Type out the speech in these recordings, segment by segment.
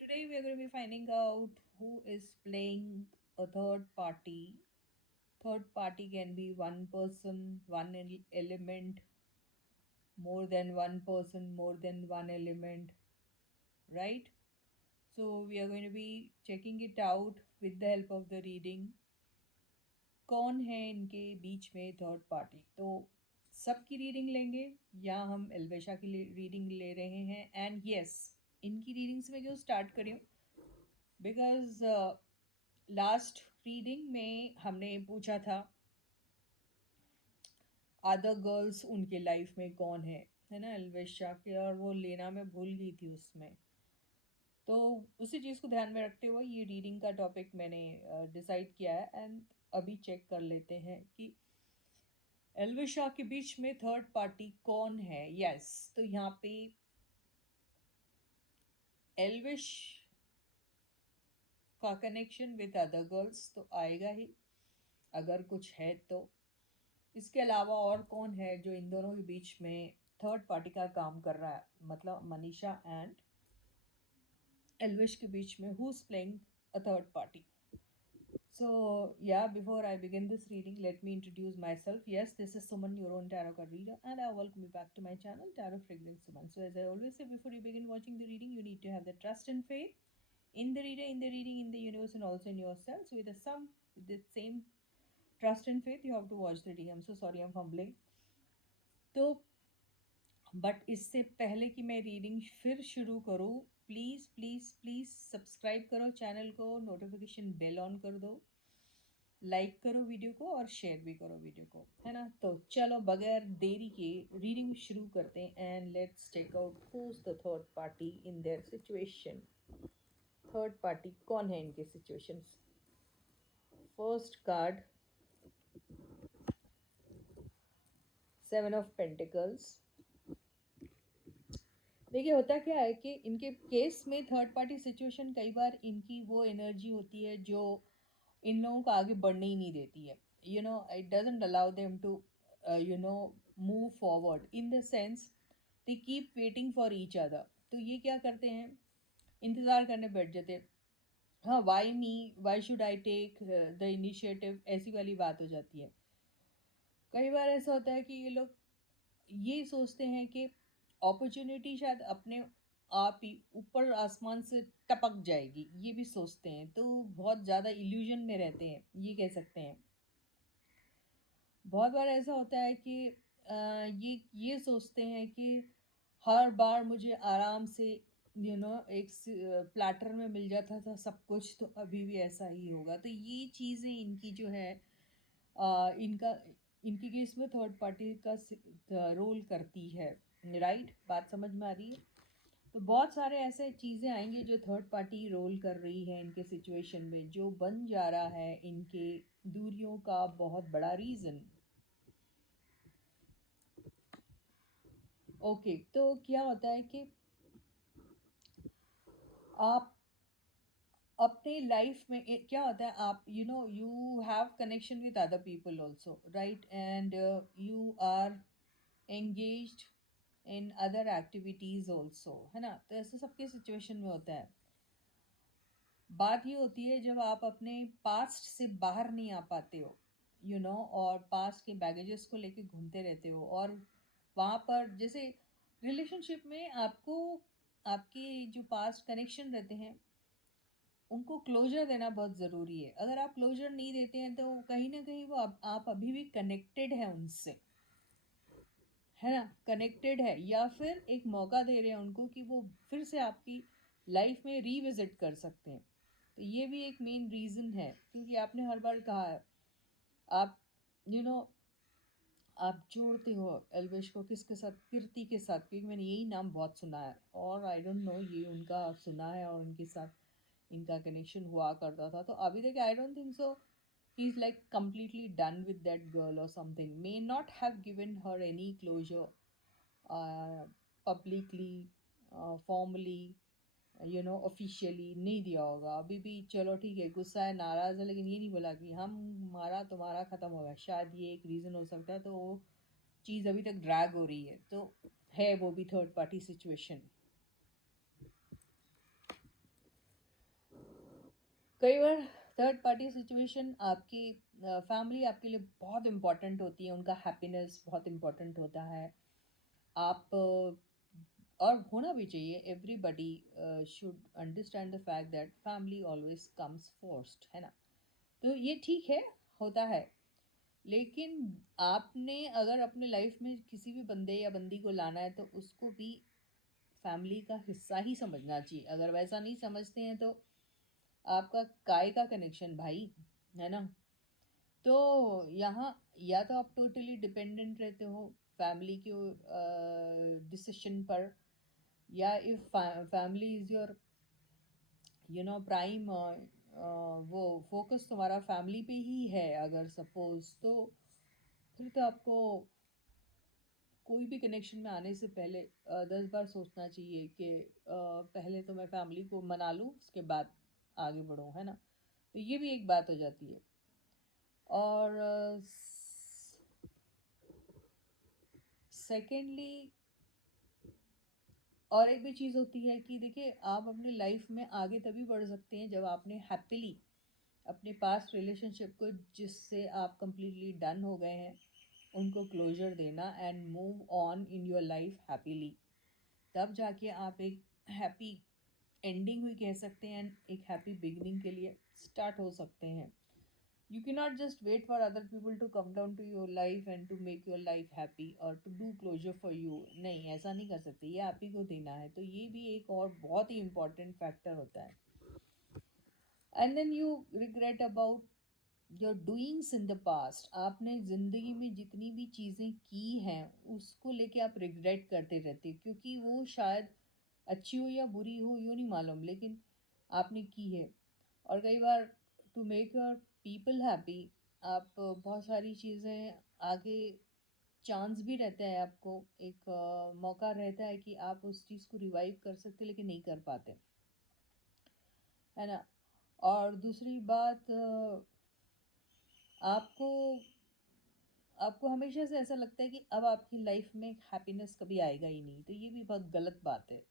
today we are going to be finding out who is playing a third party. Third party can be one person, one element, more than one person, more than one element, right? So we are going to be checking it out with the help of the reading. कौन है इनके बीच में third party? तो सबकी reading लेंगे या हम एल्वेशा की रीडिंग ले रहे हैं? एंड यस, इनकी रीडिंग से मैं क्यों स्टार्ट करी हूँ? बिकॉज लास्ट रीडिंग में हमने पूछा था अदर गर्ल्स उनके लाइफ में कौन है ना, एल्वेशा के, और वो लेना मैं भूल गई थी उसमें। तो उसी चीज़ को ध्यान में रखते हुए ये रीडिंग का टॉपिक मैंने डिसाइड किया है। एंड अभी चेक कर लेते हैं कि एल्वेशा के बीच में थर्ड पार्टी कौन है। यस, तो यहाँ पे एल्विश का कनेक्शन विद अदर गर्ल्स तो आएगा ही, अगर कुछ है तो। इसके अलावा और कौन है जो इन दोनों के बीच में थर्ड पार्टी का काम कर रहा है, मतलब मनीषा एंड एल्विश के बीच में who is playing a third party? So, yeah, before I begin this reading, let me introduce myself. Yes, this is Suman, your own tarot card reader, and I welcome you back to my channel, Tarot Fragrance Suman. So, as I always say, before you begin watching the reading, you need to have the trust and faith in the reader, in the reading, in the universe, and also in yourself. So, with the same trust and faith, you have to watch the reading. I'm so sorry, I'm fumbling. तो but इससे पहले कि मैं reading फिर शुरू करूँ, please please please subscribe करो channel को, नोटिफिकेशन बेल ऑन कर दो, लाइक करो वीडियो को और शेयर भी करो वीडियो को, है ना। तो चलो बगैर देरी के रीडिंग शुरू करते हैं and let's check out who is the third party in their situation. Third party कौन है इनके situations? First card, 7 of pentacles. देखिए होता क्या है कि इनके केस में थर्ड पार्टी सिचुएशन कई बार इनकी वो एनर्जी होती है जो इन लोगों को आगे बढ़ने ही नहीं देती है। It doesn't allow them to move forward, in the sense they keep waiting for each other. तो ये क्या करते हैं, इंतज़ार करने बैठ जाते हैं। हाँ, why me, why should I take the initiative, ऐसी वाली बात हो जाती है। कई बार ऐसा होता है कि ये लोग ये सोचते हैं कि अपॉर्चुनिटी शायद अपने आप ही ऊपर आसमान से टपक जाएगी, ये भी सोचते हैं। तो बहुत ज़्यादा इल्यूजन में रहते हैं, ये कह सकते हैं। बहुत बार ऐसा होता है कि ये सोचते हैं कि हर बार मुझे आराम से एक प्लेटर में मिल जाता था सब कुछ, तो अभी भी ऐसा ही होगा। तो ये चीज़ें इनकी जो है इनका इनकी केस में थर्ड पार्टी का रोल करती है। राइट, बात समझ में आ रही है? तो बहुत सारे ऐसे चीज़ें आएंगे जो थर्ड पार्टी रोल कर रही है इनके सिचुएशन में, जो बन जा रहा है इनके दूरियों का बहुत बड़ा रीज़न। ओके, तो क्या होता है कि आप अपने लाइफ में क्या होता है, आप you have connection with other people also, right? And you are engaged in other activities also, है ना। तो ऐसा सबके सिचुएशन में होता है। बात ये होती है जब आप अपने पास्ट से बाहर नहीं आ पाते हो, और पास्ट के बैगेजेस को लेके घूमते रहते हो, और वहाँ पर जैसे रिलेशनशिप में आपको आपके जो पास्ट कनेक्शन रहते हैं उनको क्लोजर देना बहुत ज़रूरी है। अगर आप क्लोजर नहीं देते हैं तो कहीं ना कहीं वो आप अभी भी कनेक्टेड हैं उनसे, है ना, कनेक्टेड है, या फिर एक मौका दे रहे हैं उनको कि वो फिर से आपकी लाइफ में रीविजिट कर सकते हैं। तो ये भी एक मेन रीज़न है, क्योंकि आपने हर बार कहा है आप यू नो आप जोड़ते हो एल्वेश को किसके साथ? कीर्ति के साथ, क्योंकि मैंने यही नाम बहुत सुना है, और आई डोंट नो ये उनका सुना है और उनके साथ इनका कनेक्शन हुआ करता था। तो अभी तक I don't think so he is like completely done with that girl or something, may not have given her any closure publicly, formally, officially नहीं दिया होगा अभी भी। चलो ठीक है, गुस्सा है, नाराज़ है, लेकिन ये नहीं बोला कि हम हमारा तुम्हारा ख़त्म हो गया। शायद ये एक रीज़न हो सकता है। तो वो चीज़ अभी तक ड्रैग हो रही है, तो है वो भी थर्ड पार्टी सिचुएशन। कई बार थर्ड पार्टी सिचुएशन आपकी फैमिली आपके लिए बहुत इम्पोर्टेंट होती है, उनका हैप्पीनेस बहुत इम्पोर्टेंट होता है। आप और होना भी चाहिए, everybody should understand the fact that family always comes first, है ना। तो ये ठीक है, होता है। लेकिन आपने अगर अपने लाइफ में किसी भी बंदे या बंदी को लाना है तो उसको भी फैमिली का हिस्सा ही समझना चाहिए। अगर वैसा नहीं समझते हैं तो आपका काय का कनेक्शन भाई, है ना। तो यहाँ या तो आप टोटली डिपेंडेंट रहते हो फैमिली के डिसीजन पर, या if family is your prime, वो फोकस तुम्हारा फैमिली पे ही है अगर सपोज, तो फिर तो आपको कोई भी कनेक्शन में आने से पहले 10 बार सोचना चाहिए कि पहले तो मैं फैमिली को मना लूँ, उसके बाद आगे बढ़ूँ, है ना। तो ये भी एक बात हो जाती है। और सेकेंडली और एक भी चीज़ होती है कि देखिए, आप अपनी लाइफ में आगे तभी बढ़ सकते हैं जब आपने हैप्पीली अपने पास्ट रिलेशनशिप को, जिससे आप कंप्लीटली डन हो गए हैं, उनको क्लोजर देना and move on in your life happily. तब जाके आप एक हैप्पी एंडिंग भी कह सकते हैं एंड एक हैप्पी बिगिनिंग के लिए स्टार्ट हो सकते हैं। You cannot just wait for other people to come down to your life and to make your life happy or to do closure for you। नहीं, ऐसा नहीं कर सकते, ये आप ही को देना है। तो ये भी एक और बहुत ही इम्पोर्टेंट फैक्टर होता है। And then you regret about your doings in the past. आपने ज़िंदगी में जितनी भी चीज़ें की हैं उसको लेके आप रिग्रेट करते रहते हैं, क्योंकि वो शायद अच्छी हो या बुरी हो ये नहीं मालूम, लेकिन आपने की है। और कई बार to make your people happy, आप बहुत सारी चीज़ें आगे, चांस भी रहता है आपको, एक मौका रहता है कि आप उस चीज़ को रिवाइव कर सकते, लेकिन नहीं कर पाते, है ना। और दूसरी बात, आपको आपको हमेशा से ऐसा लगता है कि अब आपकी लाइफ में पैसिमिस्ट कभी आएगा ही नहीं, तो ये भी बहुत गलत बात है।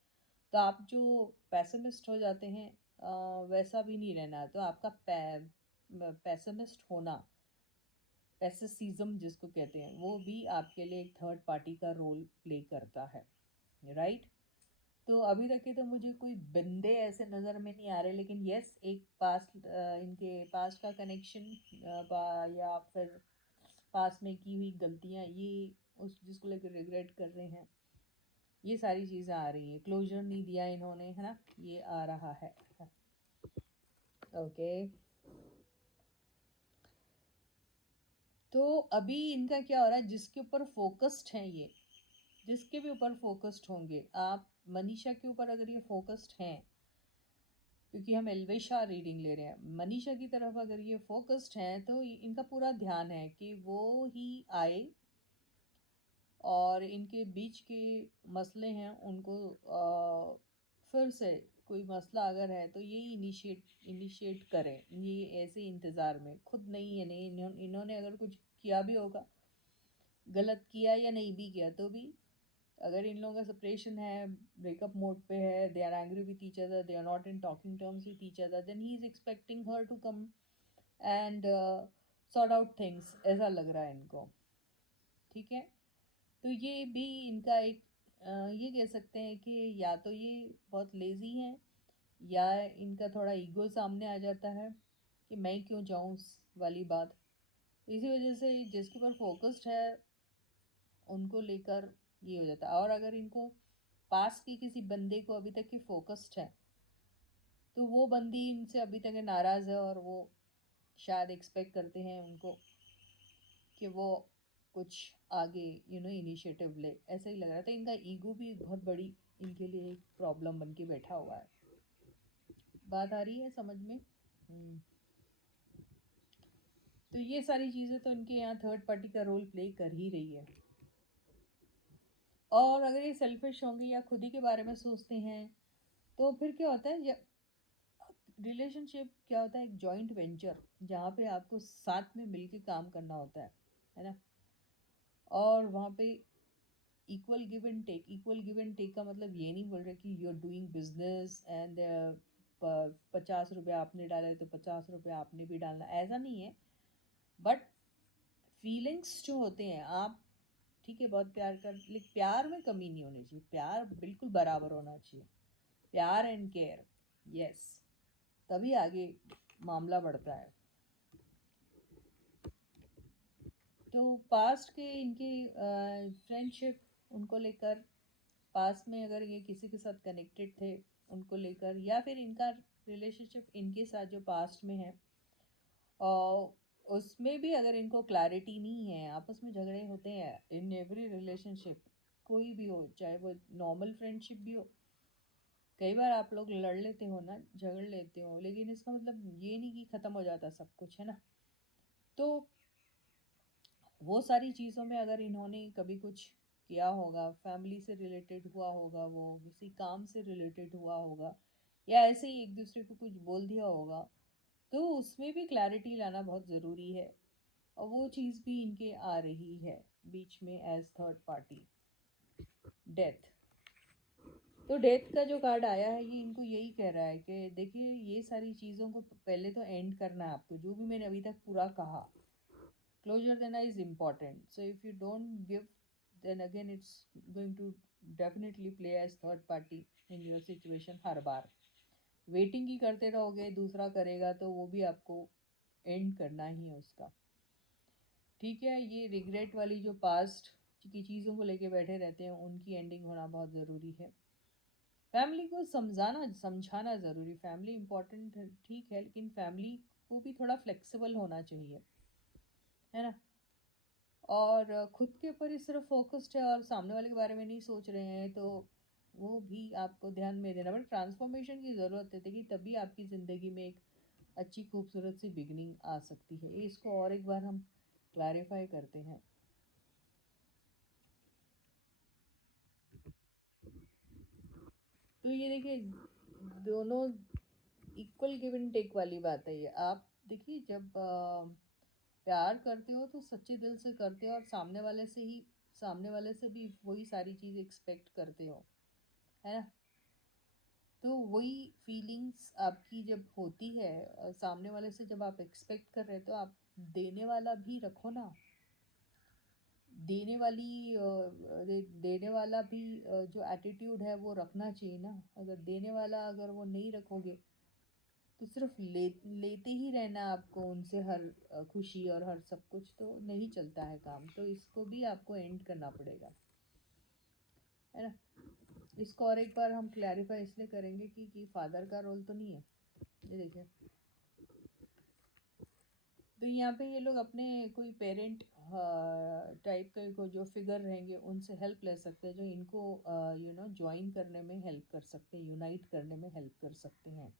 तो आप जो पैसिमिस्ट हो जाते हैं, वैसा भी नहीं रहना है। तो आपका पैसिमिस्ट होना, पैसिसिज्म जिसको कहते हैं, वो भी आपके लिए एक थर्ड पार्टी का रोल प्ले करता है, राइट। तो अभी तक के तो मुझे कोई बंदे ऐसे नज़र में नहीं आ रहे, लेकिन यस, एक पास्ट, इनके पास्ट का कनेक्शन, या फिर पास्ट में की हुई गलतियाँ, ये उस जिसको लेकर रिग्रेट कर रहे हैं, ये सारी चीज़ें आ रही हैं। क्लोजर नहीं दिया इन्होंने, है ना, ये आ रहा है। ओके। तो अभी इनका क्या हो रहा है, जिसके ऊपर फोकस्ड हैं ये, जिसके भी ऊपर फोकस्ड होंगे, आप मनीषा के ऊपर अगर ये फोकस्ड हैं, क्योंकि हम एल्वेशा रीडिंग ले रहे हैं, मनीषा की तरफ अगर ये फोकस्ड हैं तो इनका पूरा ध्यान है कि वो ही आए और इनके बीच के मसले हैं उनको फिर से, कोई मसला अगर है तो ये इनिशिएट करें, ये ऐसे इंतज़ार में खुद नहीं है। नहीं, इन्होंने अगर कुछ किया भी होगा, गलत किया या नहीं भी किया, तो भी अगर इन लोगों का सेपरेशन है, ब्रेकअप मोड पे है, they are angry with each other, they are not in talking terms with each other, then he is expecting her to come and sort out things, ऐसा लग रहा है इनको। ठीक है। तो ये भी इनका एक ये कह सकते हैं कि या तो ये बहुत लेज़ी हैं, या इनका थोड़ा ईगो सामने आ जाता है कि मैं क्यों जाऊँ उस वाली बात। इसी वजह से जिसके ऊपर फोकस्ड है उनको लेकर ये हो जाता है। और अगर इनको पास के किसी बंदे को अभी तक की फोकस्ड है, तो वो बंदी इनसे अभी तक नाराज़ है, और वो शायद एक्सपेक्ट करते हैं उनको कि वो कुछ आगे इनिशिएटिव ले, ऐसा ही लग रहा था। इनका ईगो भी बहुत बड़ी इनके लिए एक प्रॉब्लम बन के बैठा हुआ है। बात आ रही है समझ में? तो ये सारी चीज़ें तो इनके यहाँ थर्ड पार्टी का रोल प्ले कर ही रही है। और अगर ये सेल्फिश होंगे या खुद ही के बारे में सोचते हैं, तो फिर क्या होता है, रिलेशनशिप क्या होता है, एक जॉइंट वेंचर, जहाँ पे आपको साथ में मिलके काम करना होता है ना। और वहाँ पे equal give and take, equal give and take का मतलब ये नहीं बोल रहे कि you are doing business and 50 रुपये आपने डाले तो 50 रुपये आपने भी डालना, ऐसा नहीं है। बट फीलिंग्स जो होते हैं, आप ठीक है बहुत प्यार कर, लेकिन प्यार में कमी नहीं होनी चाहिए, प्यार बिल्कुल बराबर होना चाहिए, प्यार एंड केयर, यस, तभी आगे मामला बढ़ता है। तो पास्ट के इनके फ्रेंडशिप उनको लेकर, पास्ट में अगर ये किसी के साथ कनेक्टेड थे उनको लेकर, या फिर इनका रिलेशनशिप इनके साथ जो पास्ट में है और उसमें भी अगर इनको क्लैरिटी नहीं है, आपस में झगड़े होते हैं इन एवरी रिलेशनशिप, कोई भी हो, चाहे वो नॉर्मल फ्रेंडशिप भी हो। कई बार आप लोग लड़ लेते हो ना, झगड़ लेते हो, लेकिन इसका मतलब ये नहीं कि ख़त्म हो जाता सब कुछ, है ना। तो वो सारी चीज़ों में अगर इन्होंने कभी कुछ किया होगा, फैमिली से रिलेटेड हुआ होगा, वो किसी काम से रिलेटेड हुआ होगा, या ऐसे ही एक दूसरे को कुछ बोल दिया होगा, तो उसमें भी क्लैरिटी लाना बहुत ज़रूरी है। और वो चीज़ भी इनके आ रही है बीच में एज थर्ड पार्टी, डेथ। तो डेथ का जो कार्ड आया है ये इनको यही कह रहा है कि देखिए ये सारी चीज़ों को पहले तो एंड करना है आपको, जो भी मैंने अभी तक पूरा कहा, closure then is important. So if you don't give, then again it's going to definitely play as third party in your situation हर बार। वेटिंग ही करते रहोगे, दूसरा करेगा तो वो भी आपको एंड करना ही है उसका। ठीक है, ये रिग्रेट वाली जो पास्ट की चीज़ों को लेके बैठे रहते हैं उनकी एंडिंग होना बहुत ज़रूरी है। फैमिली को समझाना ज़रूरी, फैमिली इम्पोर्टेंट है ठीक है, लेकिन फैमिली को भी थोड़ा फ्लेक्सिबल होना चाहिए, है ना। और खुद के ऊपर ही सिर्फ फोकस्ड है और सामने वाले के बारे में नहीं सोच रहे हैं, तो वो भी आपको ध्यान में देना। बट ट्रांसफॉर्मेशन की ज़रूरत है, देखिए तभी आपकी ज़िंदगी में एक अच्छी खूबसूरत सी बिगनिंग आ सकती है। इसको और एक बार हम क्लैरिफाई करते हैं। तो ये देखिए दोनों इक्वल गिव एंड टेक वाली बात है ये। आप देखिए जब प्यार करते हो तो सच्चे दिल से करते हो, और सामने वाले से भी वही सारी चीज़ एक्सपेक्ट करते हो, है ना। तो वही फीलिंग्स आपकी जब होती है सामने वाले से, जब आप एक्सपेक्ट कर रहे हो तो आप देने वाला भी रखो ना। देने वाली देने वाला भी जो एटीट्यूड है वो रखना चाहिए ना। अगर देने वाला अगर वो नहीं रखोगे तो सिर्फ लेते ही रहना आपको उनसे हर खुशी और हर सब कुछ, तो नहीं चलता है काम। तो इसको भी आपको एंड करना पड़ेगा, है ना। इसको और एक बार हम क्लैरिफाई इसलिए करेंगे कि फादर का रोल तो नहीं है। ये देखिए, तो यहाँ पे ये लोग अपने कोई पेरेंट टाइप के को जो फिगर रहेंगे उनसे हेल्प ले सकते हैं, जो इनको ज्वाइन करने में हेल्प कर सकते हैं, यूनाइट करने में हेल्प कर सकते हैं।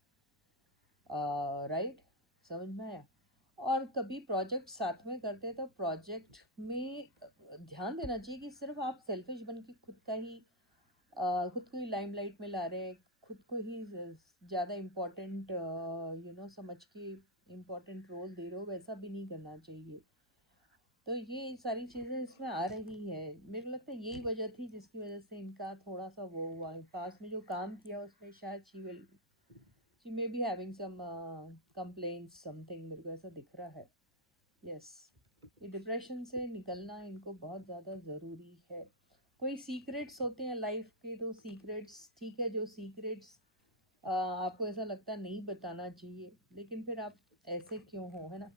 राइट, समझ में आया। और कभी प्रोजेक्ट साथ में करते हैं तो प्रोजेक्ट में ध्यान देना चाहिए कि सिर्फ आप सेल्फिश बन के खुद को ही लाइमलाइट में ला रहे हैं, खुद को ही ज़्यादा इम्पोर्टेंट समझ के इम्पोर्टेंट रोल दे रहे हो, वैसा भी नहीं करना चाहिए। तो ये सारी चीज़ें इसमें आ रही है। मेरे को लगता है यही वजह थी जिसकी वजह से इनका थोड़ा सा वो हुआ, पास में जो काम किया उसमें शायद she may be having some complaints something, मेरे को ऐसा दिख रहा है। यस, ये डिप्रेशन से निकलना इनको बहुत ज़्यादा ज़रूरी है। कोई सीक्रेट्स होते हैं लाइफ के, तो सीक्रेट्स ठीक है, जो सीक्रेट्स आपको ऐसा लगता नहीं बताना चाहिए, लेकिन फिर आप ऐसे क्यों हो, है ना।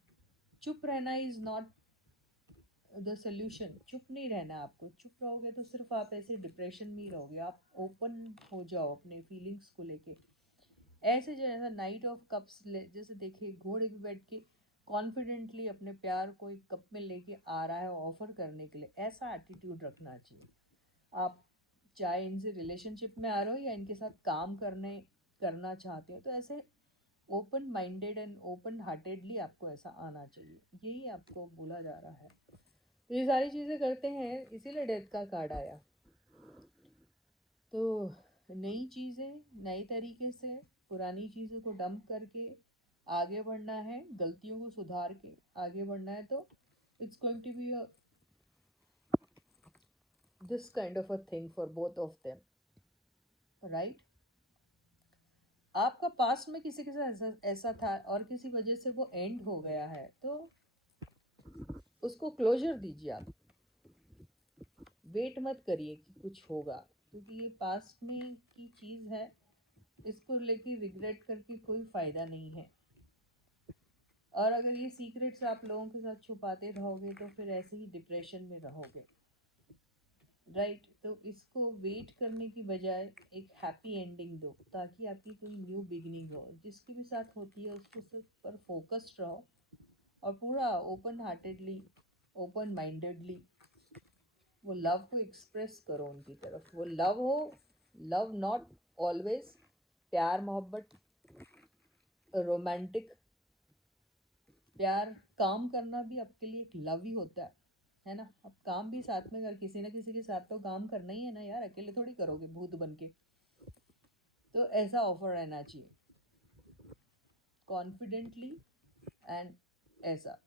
चुप रहना इज़ नॉट द सोल्यूशन। चुप नहीं रहना, आपको चुप रहोगे तो सिर्फ आप ऐसे डिप्रेशन में ही रहोगे। आप ओपन हो जाओ अपने फीलिंग्स को लेके। ऐसे जैसा नाइट ऑफ कप्स जैसे देखिए घोड़े पे बैठ के कॉन्फिडेंटली अपने प्यार को एक कप में लेके आ रहा है ऑफर करने के लिए, ऐसा एटीट्यूड रखना चाहिए। आप चाहे इनसे रिलेशनशिप में आ रहे हो या इनके साथ काम करना चाहते हो, तो ऐसे open minded and open heartedly आपको ऐसा आना चाहिए, यही आपको बोला जा रहा है। तो ये सारी चीज़ें करते हैं, इसीलिए डेथ का कार्ड आया। तो नई चीज़ें नए तरीके से पुरानी चीज़ों को डंप करके आगे बढ़ना है, गलतियों को सुधार के आगे बढ़ना है। तो it's going to be this kind of a thing for both of them, right. आपका पास्ट में किसी के साथ ऐसा ऐसा था और किसी वजह से वो एंड हो गया है, तो उसको क्लोजर दीजिए आप। वेट मत करिए कि कुछ होगा, क्योंकि ये पास्ट में की चीज़ है। इसको लेके रिग्रेट करके कोई फ़ायदा नहीं है। और अगर ये सीक्रेट्स आप लोगों के साथ छुपाते रहोगे तो फिर ऐसे ही डिप्रेशन में रहोगे, राइट? तो इसको वेट करने की बजाय एक हैप्पी एंडिंग दो, ताकि आपकी कोई न्यू बिगिनिंग हो। जिसके भी साथ होती है उसको सिर्फ पर फोकस्ड रहो, और पूरा ओपन हार्टेडली, ओपन माइंडेडली वो लव को एक्सप्रेस करो उनकी तरफ। वो लव हो, लव नॉट ऑलवेज प्यार मोहब्बत रोमांटिक प्यार, काम करना भी आपके लिए एक लव ही होता है ना? अब काम भी साथ में कर, किसी ना किसी के साथ तो काम करना ही है ना यार, अकेले थोड़ी करोगे भूत बन के। तो ऐसा ऑफर रहना चाहिए, कॉन्फिडेंटली एंड ऐसा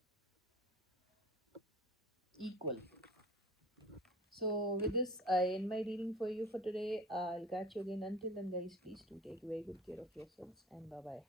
equal. So with this, I end my reading for you for today. I'll catch you again. Until then, guys, please do take very good care of yourselves, and bye bye.